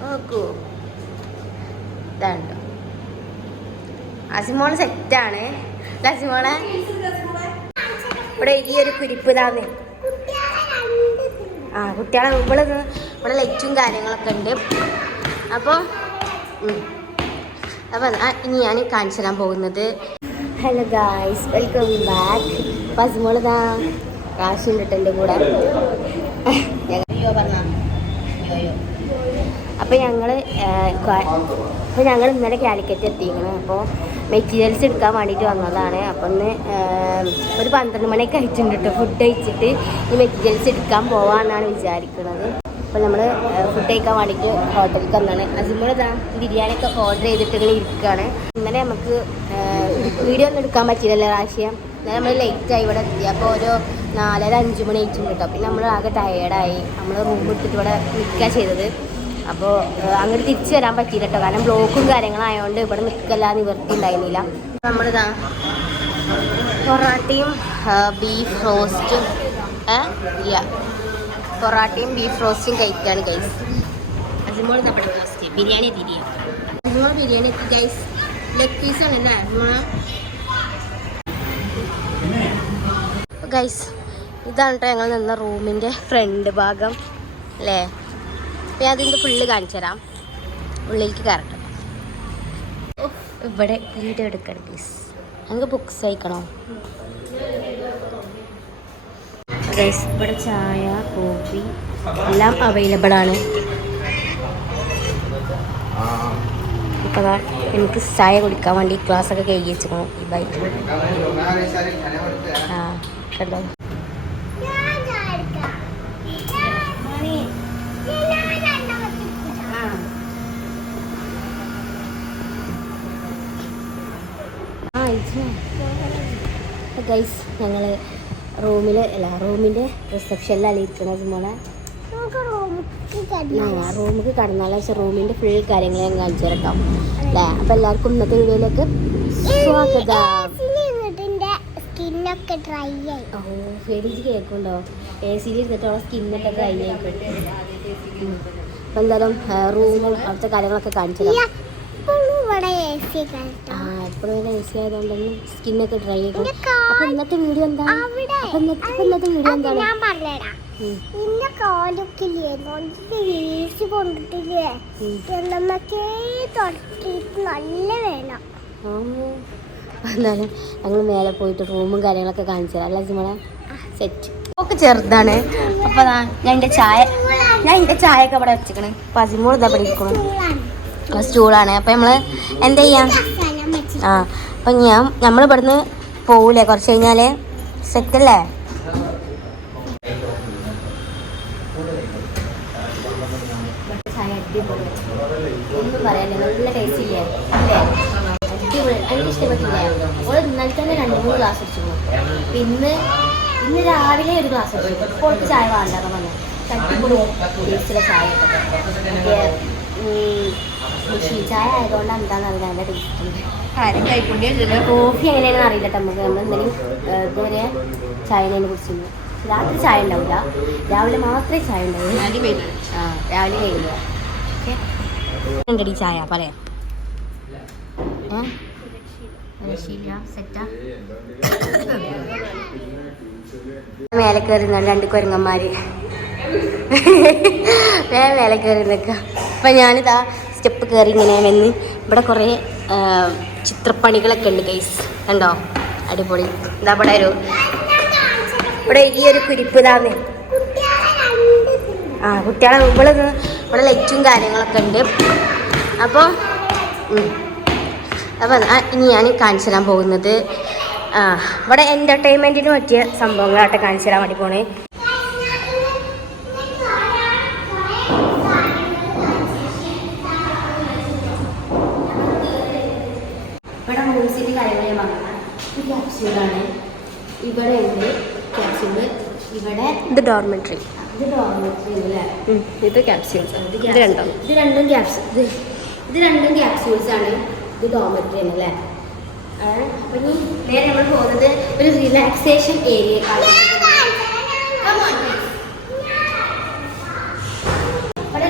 നോക്കൂ, ഇതാണ്ടോ അസിമോള് സെറ്റാണ്. അസിമോളെ ഇവിടെ ഈ ഒരു കുരിപ്പ് ഇതാന്ന്. കുട്ടികളെ ഇവിടെ ലൈറ്റും കാര്യങ്ങളൊക്കെ ഉണ്ട്. അപ്പോൾ ഇനി ഞാൻ കാണിച്ചു തരാൻ പോകുന്നത്. Hello guys, welcome back. അപ്പം അസിമോളിതാ കാശുണ്ട് കേട്ടോ എൻ്റെ കൂടെ. അപ്പോൾ ഞങ്ങൾ ഇന്നലെ കാലിക്കറ്റ് എത്തിക്കണം. അപ്പോൾ മെറ്റീരിയൽസ് എടുക്കാൻ വേണ്ടിയിട്ട് വന്നതാണ്. അപ്പം ഇന്ന് ഒരു 12 മണിയൊക്കെ കഴിച്ചിട്ടുണ്ട് കേട്ടോ. ഫുഡ് കഴിച്ചിട്ട് ഈ മെറ്റീരിയൽസ് എടുക്കാൻ പോകാമെന്നാണ് വിചാരിക്കുന്നത്. അപ്പോൾ നമ്മൾ ഫുഡ് കഴിക്കാൻ വേണ്ടിയിട്ട് ഹോട്ടലിൽ വന്നാണ്. അതുമ്പോൾ ഇതാ ബിരിയാണിയൊക്കെ ഓർഡർ ചെയ്തിട്ട് ഇങ്ങനെ ഇരിക്കുകയാണ്. ഇന്നലെ നമുക്ക് വീഡിയോ ഒന്നും എടുക്കാൻ പറ്റില്ലല്ലോ പ്രാവശ്യം. ഇന്നലെ നമ്മൾ ലേറ്റായി ഇവിടെ എത്തി. അപ്പോൾ ഒരു 4-5 മണി ആയിട്ടുണ്ട് കേട്ടോ. പിന്നെ നമ്മൾ ആകെ ടയേർഡായി. നമ്മൾ റൂം എടുത്തിട്ട് ഇവിടെ നിൽക്കുക ചെയ്തത്. അപ്പോൾ അങ്ങോട്ട് തിരിച്ചു വരാൻ പറ്റിയില്ല കേട്ടോ. കാരണം ബ്ലോക്കും കാര്യങ്ങളായതുകൊണ്ട് ഇവിടെ നിൽക്കല്ല നിവർത്തി ഉണ്ടായിരുന്നില്ല. നമ്മളിതാ പൊറാട്ടയും ബീഫ് റോസ്റ്റും ഇല്ല പൊറാട്ടയും ബീഫ് റോസ്റ്റും കഴിക്കുകയാണ് ഗൈസ്. അസിമോൾ നമ്മുടെ റോസ്റ്റ് ബിരിയാണി തിരിയാ. അസിമോൾ ബിരിയാണി എത്തി ഗൈസ്. ലെഗ് പീസാണ് അല്ലേ അസിമോള? ഗൈസ് ഇതാണ് കേട്ടോ ഞങ്ങൾ നിന്ന റൂമിൻ്റെ ഫ്രണ്ട് ഭാഗം അല്ലേ. ഞാൻ അതിൻ്റെ ഫുള്ള് കാണിച്ചു തരാം. ഉള്ളിലേക്ക് കയറട്ടെ. ഇവിടെ വീഡിയോ എടുക്കണം ഗൈസ്. ഞങ്ങൾക്ക് ബുക്സ് അയക്കണോ ഗൈസ്? ഇവിടെ ചായ കോഫി എല്ലാം അവൈലബിൾ ആണ്. ഇപ്പോൾ എനിക്ക് ചായ കുടിക്കാൻ വേണ്ടി ക്ലാസ്സൊക്കെ കഴുകി വെച്ചിരിക്കണം ഈ ബൈക്ക്. കണ്ടോ ഗൈസ് ഞങ്ങൾ റൂമിൻ്റെ റിസപ്ഷനിലാണ് ഇരിക്കുന്നത്. മോളെ റൂമിൽ കടന്നാലും പക്ഷെ റൂമിൻ്റെ ഫുൾ കാര്യങ്ങൾ ഞാൻ കാണിച്ചു തരട്ടോ അല്ലേ. അപ്പം എല്ലാവർക്കും ഇന്നത്തെ വീഡിയോയിലേക്ക് സ്വാഗതം. ഫെരീജ് കേൾക്കുന്നുണ്ടോ? AC-യിൽ ഇരുന്നിട്ട് അവളെ സ്കിന്നൊക്കെ ഡ്രൈ ആയിക്കും. അപ്പം എന്തായാലും റൂമും അവിടുത്തെ കാര്യങ്ങളൊക്കെ കാണിച്ചു തരാം. എപ്പോഴും AC ആയതുകൊണ്ട് സ്കിന്നൊക്കെ ഡ്രൈ ആയിരിക്കും. അപ്പൊ ഇന്നത്തെ വീഡിയോ എന്താണ്? ഇന്നത്തെ വീഡിയോ എന്താണ്? എന്നാലും ഞങ്ങൾ മേലെ പോയിട്ട് റൂമും കാര്യങ്ങളൊക്കെ കാണിച്ചു തരാം അല്ല നമ്മളെ സെറ്റ് ഒക്കെ ചെറുതാണ്. അപ്പൊ ഞാൻ എൻ്റെ ചായയൊക്കെ ഇവിടെ വെച്ചിക്കണ്. അപ്പൊ അസിമോൾ ഇതാ പഠിക്കണം സ്റ്റൂളാണ്. അപ്പം നമ്മൾ എന്താ ചെയ്യാം? അപ്പം നമ്മൾ ഇവിടുന്ന് പോകൂലേ കുറച്ച് കഴിഞ്ഞാൽ? സെറ്റല്ലേ? ചായ അടിപൊളി, ഒന്നും പറയാനില്ല, നല്ല ടേസ്റ്റ് ഇല്ലേ? അല്ലേ? അടിപൊളി, എനിക്ക് ഇഷ്ടപ്പെട്ടില്ലേ? അപ്പോൾ ഇന്നലെ തന്നെ 2-3 ഗ്ലാസ് അടിച്ചു. പിന്നെ ഇന്ന് രാവിലെ ഒരു ഗ്ലാസ് അടിച്ചു. അപ്പോൾ ചായ വേണ്ടാക്കാൻ പറഞ്ഞു. അടിപൊളി ടേസ്റ്റിലെ ചായ ചായ ആയതുകൊണ്ട് എന്താണെന്ന് അറിയില്ല, നല്ല ടേസ്റ്റ് ഉണ്ട്. കോഫി എങ്ങനെയാണെന്ന് അറിയില്ല നമുക്ക്. നമ്മൾ എന്തെങ്കിലും ഇതുവരെ ചായനെ കുറിച്ചിരുന്നു. രാത്രി ചായ ഉണ്ടാവില്ല, രാവിലെ മാത്രമേ ചായ ഉണ്ടാവൂ. രാവിലെ കഴിയില്ല. ഓക്കെ ചായ പറയാം. സെറ്റാ മേലെ കയറി 2 കുരങ്ങന്മാര് മേലെ കയറി നിൽക്കുക. അപ്പം ഞാനിതാ സ്റ്റെപ്പ് കയറി ഇങ്ങനെ വന്ന് ഇവിടെ കുറേ ചിത്രപ്പണികളൊക്കെ ഉണ്ട് ഗൈസ്. കണ്ടോ അടിപൊളി. എന്താ ഇവിടെ ഈ ഒരു കുരിപ്പ് ഇതാന്ന്. കുട്ടികളെ ഇവിടെ ലൈറ്റും കാര്യങ്ങളൊക്കെ ഉണ്ട്. അപ്പോൾ ഇനി ഞാൻ കാണിച്ചു തരാൻ പോകുന്നത് ഇവിടെ എൻ്റർടൈൻമെൻറ്റിന് പറ്റിയ സംഭവങ്ങളായിട്ട് കാണിച്ചു തരാൻ വേണ്ടി പോണേ. ഇവിടെ മ്യൂസിക് കാര്യങ്ങൾ ഞാൻ പറഞ്ഞത് ഇത് ക്യാപ്സ്യൂളാണ്. ഇവിടെ ഉണ്ട് ക്യാപ്സ്യൂള്. ഇവിടെ ഇത് ഡോർമെട്രി. അല്ലേ? ഇത് ക്യാപ്സ്യൂൾസ്. ഇത് രണ്ടും ക്യാപ്സ്യൂൾസ് ആണ്. ഇത് ഡോർമെട്രി ആണ് അല്ലേ? അപ്പം ഇനി നേരെ നമ്മൾ പോകുന്നത് ഒരു റിലാക്സേഷൻ ഏരിയക്കാണ്. ഇവിടെ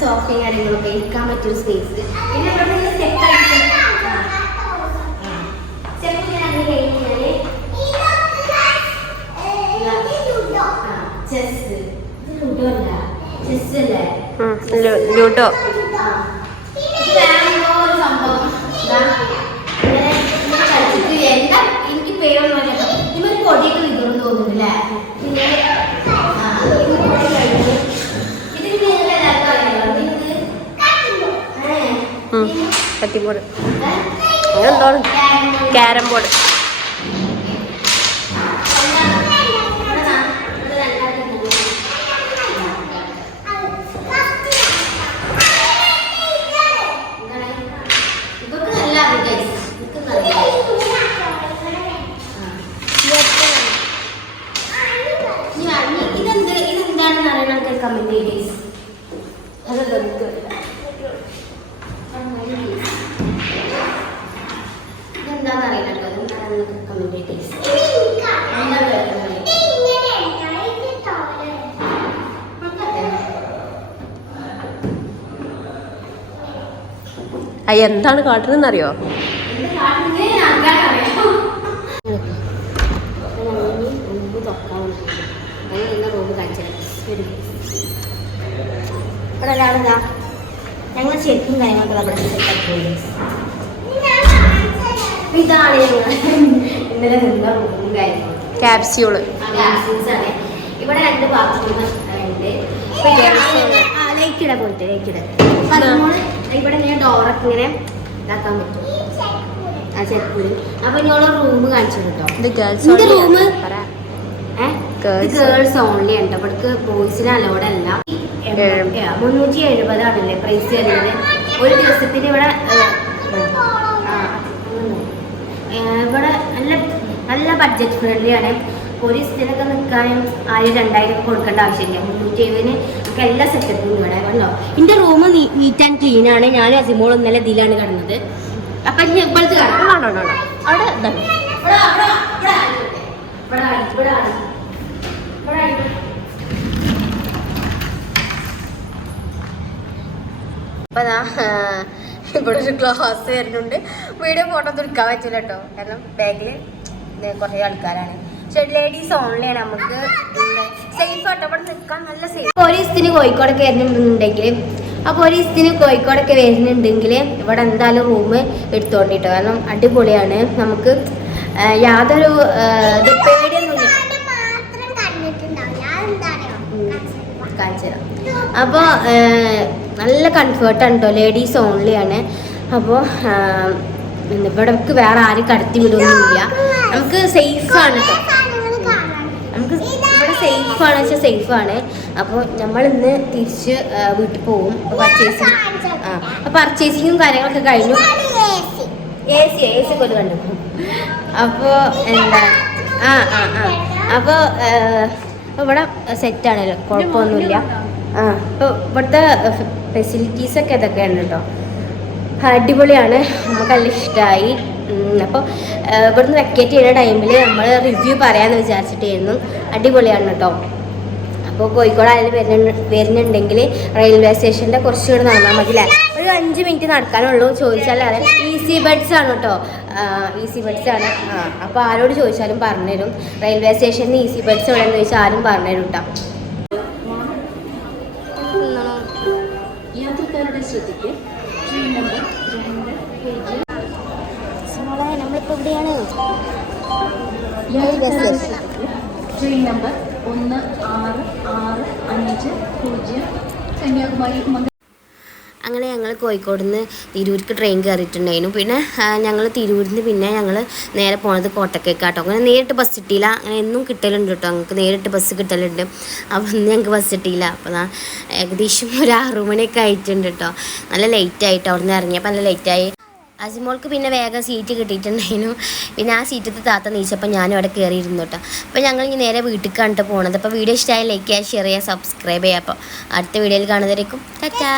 സോഫയും കാര്യങ്ങളൊക്കെ ഇരിക്കാൻ പറ്റിയൊരു സ്പേസ്. പിന്നെ ഇവിടെ സ്റ്റെപ്പ് ലൂഡോ എനിക്ക് പേരൊന്നും ഇവർ പൊടിയൊക്കെ വിതറും തോന്നുന്നില്ലേ. പിന്നെ കത്തിബോർഡ് അങ്ങനെന്തോ ക്യാരം ബോർഡ്. ഇതെന്താണെന്ന് അറിയണം കമന്റ് ചെയ്തേസ്. ഇതെന്താന്ന് അറിയില്ലല്ലോ. എന്താണെന്ന് കമന്റ് ചെയ്തേസ്. എന്താണ് കാട്ടുന്നതെന്ന് അറിയോ? ഇവിടെ ഒരാളെന്താ ഞങ്ങൾ ശരിക്കും കാര്യങ്ങളൊക്കെ അവിടെ ഇതാണ് ഇന്നലെ നിന്ന റൂമും കാര്യങ്ങളും ക്യാപ്സ്യൂള്. ഇവിടെ 2 ബാത്റൂം ഉണ്ട്. ലൈറ്റ് ഇടാൻ പോയിട്ട് ലൈറ്റ് ഇടാൻ ഇവിടെ ഇങ്ങനെ ഡോറൊക്കെ ഇങ്ങനെ ഇതാക്കാൻ പറ്റും. ആ ചെറുപ്പൂര് അപ്പൊ ഞങ്ങള് റൂം കാണിച്ചു കേട്ടോ. ഇത് റൂം ഗേൾസ് ഓൺലി ഉണ്ട്. ഇവിടേക്ക് ബോയ്സിന് അലോഡ് അല്ല. 370 ആണല്ലേ പ്രൈസ് വരുന്നത് ഒരു ദിവസത്തിന്. ഇവിടെ ഇവിടെ നല്ല നല്ല ബഡ്ജറ്റ് ഫ്രണ്ട്ലി ആണ്. ഒരു ദിവസത്തിനൊക്കെ നിൽക്കാനും 1000-2000 ഒക്കെ കൊടുക്കേണ്ട ആവശ്യമില്ല. 370 നമുക്ക് എല്ലാ സെറ്റപ്പും ഇവിടെ കണ്ടോ. എൻ്റെ റൂം നീറ്റ് ആൻഡ് ക്ലീൻ ആണ്. ഞാൻ അസിമോൾ ഇന്നലെ ഇതിലാണ് കിടന്നത്. അപ്പൊ ഇപ്പോഴത്തെ ഇവിടെ ഒരു ഗ്ലാസ് വരുന്നുണ്ട്. വീഡിയോ ഫോട്ടോ എടുക്കാൻ പറ്റില്ല കേട്ടോ, കാരണം ബാഗില് കുറേ ആൾക്കാരാണ്. പക്ഷെ ലേഡീസ് ഓൺലിയാണ്. നമുക്ക് സേഫ് ആട്ടോ ഇവിടെ നിൽക്കാൻ, നല്ല സേഫ്. ഒരു ദിവസത്തിന് കോഴിക്കോടൊക്കെ വരുന്നുണ്ടെങ്കിൽ അപ്പോൾ ഒരു ദിവസത്തിന് കോഴിക്കോടൊക്കെ വരുന്നുണ്ടെങ്കിൽ ഇവിടെ എന്തായാലും റൂം എടുത്തോണ്ടിട്ടോ, കാരണം അടിപൊളിയാണ്. നമുക്ക് യാതൊരു പേടിയൊന്നുമില്ല. കാണിച്ചു തരാം. അപ്പോൾ നല്ല കംഫേർട്ടാണ് കേട്ടോ, ലേഡീസ് ഓൺലിയാണ്. അപ്പോൾ ഇവിടേക്ക് വേറെ ആരും കടത്തി വിടുകയൊന്നുമില്ല. നമുക്ക് സേഫാണ് കേട്ടോ. നമുക്ക് ഇവിടെ സേഫാണ് വെച്ചാൽ സേഫാണ്. അപ്പോൾ നമ്മൾ ഇന്ന് തിരിച്ച് വീട്ടിൽ പോകും. അപ്പോൾ പർച്ചേസിങ്ങും കാര്യങ്ങളൊക്കെ കഴിഞ്ഞു. എ സി കൊല്ലം കണ്ടു. അപ്പോൾ എന്താ അപ്പോൾ ഇവിടെ സെറ്റാണല്ലോ, കുഴപ്പമൊന്നുമില്ല. അപ്പോൾ ഇവിടുത്തെ ഫെസിലിറ്റീസൊക്കെ ഇതൊക്കെയാണ് കേട്ടോ, അടിപൊളിയാണ്. നമുക്ക് നല്ല ഇഷ്ടമായി. അപ്പോൾ ഇവിടുന്ന് വെക്കേറ്റ് ചെയ്യുന്ന ടൈമിൽ നമ്മൾ റിവ്യൂ പറയാമെന്ന് വിചാരിച്ചിട്ടായിരുന്നു. അടിപൊളിയാണ് കേട്ടോ. അപ്പോൾ കോഴിക്കോട് അതിൽ വരുന്നുണ്ടെങ്കിൽ റെയിൽവേ സ്റ്റേഷൻ്റെ കുറച്ചുകൂടെ നടന്നാൽ മതി അല്ലേ, ഒരു 5 മിനിറ്റ് നടക്കാനുള്ളൂ. ചോദിച്ചാൽ അതെ ഈസി ബഡ്സ് ആണ് കേട്ടോ, ഈസി ബഡ്സ് ആണ്. അപ്പോൾ ആരോട് ചോദിച്ചാലും പറഞ്ഞുതരും. റെയിൽവേ സ്റ്റേഷനിൽ ഈസി ബഡ്സ് എവിടെയെന്ന് ചോദിച്ചാൽ ആരും പറഞ്ഞുതരും കേട്ടോ. നമ്മളിപ്പോൾ എവിടെയാണ്? Train number 1665 Kanyakumari. അങ്ങനെ ഞങ്ങൾ കോഴിക്കോട് നിന്ന് തിരൂർക്ക് ട്രെയിൻ കയറിയിട്ടുണ്ടായിരുന്നു. പിന്നെ ഞങ്ങൾ തിരൂരിൽ നിന്ന് പിന്നെ ഞങ്ങൾ നേരെ പോണത് കോട്ടക്കേക്കാട്ടോ. അങ്ങനെ നേരിട്ട് ബസ് കിട്ടിയില്ല. അങ്ങനെ എന്നും കിട്ടലുണ്ട് കേട്ടോ, ഞങ്ങൾക്ക് നേരിട്ട് ബസ് കിട്ടലുണ്ട്. അപ്പോൾ ഇന്ന് ഞങ്ങൾക്ക് ബസ് കിട്ടിയില്ല. അപ്പോൾ ഏകദേശം ഒരു 6 മണിയൊക്കെ ആയിട്ടുണ്ട് കേട്ടോ. നല്ല ലേറ്റായിട്ടോ അവിടെ നിന്ന് ഇറങ്ങിയപ്പോൾ, നല്ല ലേറ്റായി. അസിമോൾക്ക് പിന്നെ വേഗം സീറ്റ് കിട്ടിയിട്ടുണ്ടായിരുന്നു. പിന്നെ ആ സീറ്റത്ത് താത്ത നീച്ചപ്പോൾ ഞാനും അവിടെ കയറിയിരുന്നു കേട്ടോ. അപ്പോൾ ഞങ്ങൾ ഇനി നേരെ വീട്ടിൽ കണ്ടിട്ട് പോകണത്. അപ്പോൾ വീഡിയോ ഇഷ്ടമായി ലൈക്ക് ചെയ്യുക, ഷെയർ ചെയ്യുക, സബ്സ്ക്രൈബ് ചെയ്യുക. അപ്പോൾ അടുത്ത വീഡിയോയിൽ കാണുന്നതായിരിക്കും. ടാറ്റാ.